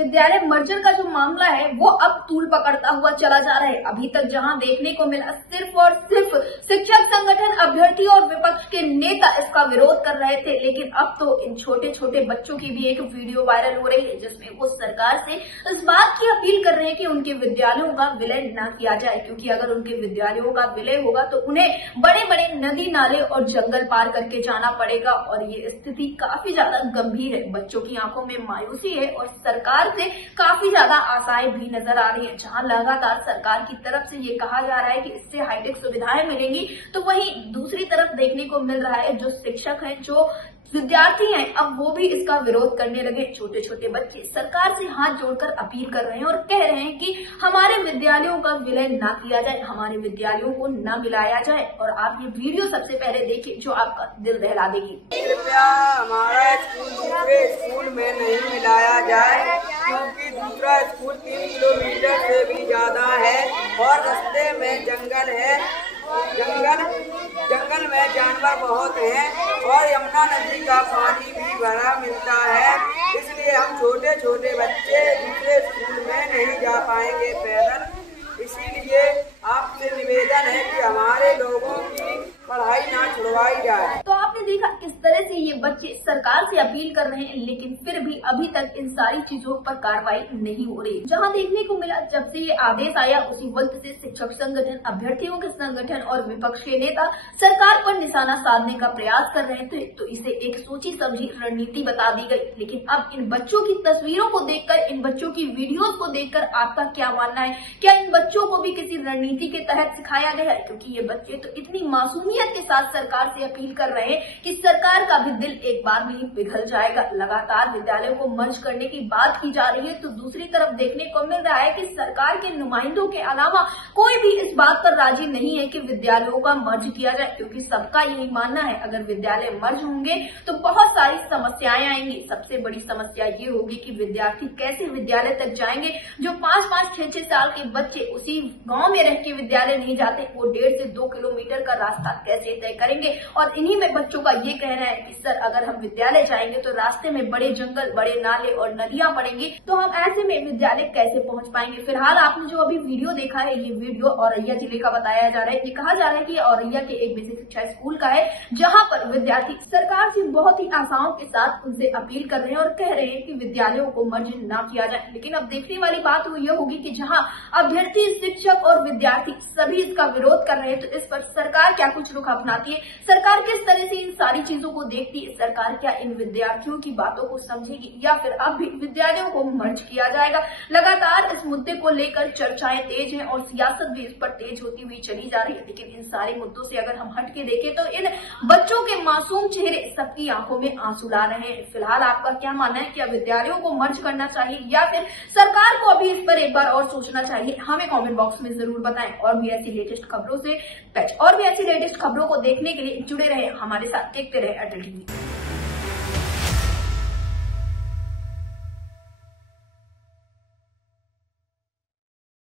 विद्यालय मर्जर का जो मामला है वो अब तूल पकड़ता हुआ चला जा रहा है। अभी तक जहां देखने को मिला सिर्फ और सिर्फ शिक्षक संगठन, अभ्यर्थी और विपक्ष के नेता इसका विरोध कर रहे थे, लेकिन अब तो इन छोटे छोटे बच्चों की भी एक वीडियो वायरल हो रही है जिसमें वो सरकार से इस बात की अपील कर रहे हैं कि उनके विद्यालयों का विलय न किया जाए, क्योंकि अगर उनके विद्यालयों का विलय होगा तो उन्हें बड़े बड़े नदी नाले और जंगल पार करके जाना पड़ेगा और ये स्थिति काफी ज्यादा गंभीर है। बच्चों की आंखों में मायूसी है और सरकार से काफी ज्यादा आशाएं भी नजर आ रही है। जहां लगातार सरकार की तरफ से ये कहा जा रहा है कि इससे हाईटेक सुविधाएं मिलेंगी, तो वहीं दूसरी तरफ देखने को मिल रहा है जो शिक्षक हैं, जो विद्यार्थी हैं, अब वो भी इसका विरोध करने लगे। छोटे छोटे बच्चे सरकार से हाथ जोड़कर अपील कर रहे हैं और कह रहे हैं कि हमारे विद्यालयों का विलय न किया जाए, हमारे विद्यालयों को न मिलाया जाए। और आप ये वीडियो सबसे पहले देखिए जो आपका दिल दहला देगी। कृपया हमारा स्कूल दूसरे स्कूल में नहीं मिलाया जाए, क्योंकि दूसरा स्कूल 3 किलोमीटर से भी ज्यादा है और रास्ते में जंगल है। जंगल में जानवर बहुत हैं और यमुना नदी का पानी भी भरा मिलता है, इसलिए हम छोटे छोटे बच्चे दूसरे स्कूल में नहीं जा पाएंगे पैदल। इसीलिए आपसे निवेदन है कि हमारे लोगों की पढ़ाई ना छुड़वाई जाए। तो आपने देखा किस तरह से ये बच्चे सरकार से अपील कर रहे हैं, लेकिन फिर भी अभी तक इन सारी चीजों पर कार्रवाई नहीं हो रही। जहां देखने को मिला जब से ये आदेश आया उसी वक्त से शिक्षक संगठन, अभ्यर्थियों के संगठन और विपक्ष के नेता सरकार पर निशाना साधने का प्रयास कर रहे थे, तो इसे एक सोची समझी रणनीति बता दी गई। लेकिन अब इन बच्चों की तस्वीरों को देखकर, इन बच्चों की वीडियोज को देखकर आपका क्या मानना है? क्या इन बच्चों को भी किसी रणनीति के तहत सिखाया गया है? क्योंकि ये बच्चे तो इतनी मासूमियत के साथ सरकार से अपील कर रहे हैं कि सरकार का भी दिल एक बार में ही पिघल जाएगा। लगातार विद्यालयों को मर्ज करने की बात की जा रही है, तो दूसरी तरफ देखने को मिल रहा है कि सरकार के नुमाइंदों के अलावा कोई भी इस बात पर राजी नहीं है कि विद्यालयों का मर्ज किया जाए, क्योंकि सबका यही मानना है अगर विद्यालय मर्ज होंगे तो बहुत सारी समस्याएं आएंगी। सबसे बड़ी समस्या ये होगी कि विद्यार्थी कैसे विद्यालय तक जाएंगे। जो 5-5, 6-6 साल के बच्चे उसी गाँव में रह के विद्यालय नहीं जाते, वो 1.5 से 2 किलोमीटर का रास्ता कैसे तय करेंगे? और इन्हीं में बच्चों का ये कहना है कि सर अगर हम विद्यालय जाएंगे तो रास्ते में बड़े जंगल, बड़े नाले और नदियां पड़ेंगी, तो हम ऐसे में विद्यालय कैसे पहुंच पाएंगे? फिलहाल आपने जो अभी वीडियो देखा है, ये वीडियो औरैया जिले का बताया जा रहा है। ये कहा जा रहा है कि औरैया के एक बेसिक शिक्षा स्कूल का है, जहां पर विद्यार्थी सरकार से बहुत ही आशाओं के साथ उनसे अपील कर रहे हैं और कह रहे हैं कि विद्यालयों को मर्ज न किया जाए। लेकिन अब देखने वाली बात वो ये होगी कि जहाँ अभ्यर्थी, शिक्षक और विद्यार्थी सभी इसका विरोध कर रहे हैं, तो इस पर सरकार क्या कुछ रुख अपनाती है? सरकार किस तरह से इन सारी चीजों को देखती है? सरकार क्या इन विद्यार्थियों की बातों को समझेगी या फिर अब भी विद्यालयों को मर्ज किया जाएगा? लगातार इस मुद्दे को लेकर चर्चाएं तेज हैं और सियासत भी इस पर तेज होती हुई चली जा रही है। लेकिन इन सारे मुद्दों से अगर हम हट के देखें तो इन बच्चों के मासूम चेहरे सबकी आंखों में आंसू ला रहे हैं। फिलहाल आपका क्या मानना है? क्या विद्यालयों को मर्ज करना चाहिए या फिर सरकार को अभी इस पर एक बार और सोचना चाहिए? हमें कमेंट बॉक्स में जरूर बताएं। और भी ऐसी लेटेस्ट खबरों से और भी ऐसी लेटेस्ट खबरों को देखने के लिए जुड़े रहे हमारे साथ। देखते रहे अटल टीवी।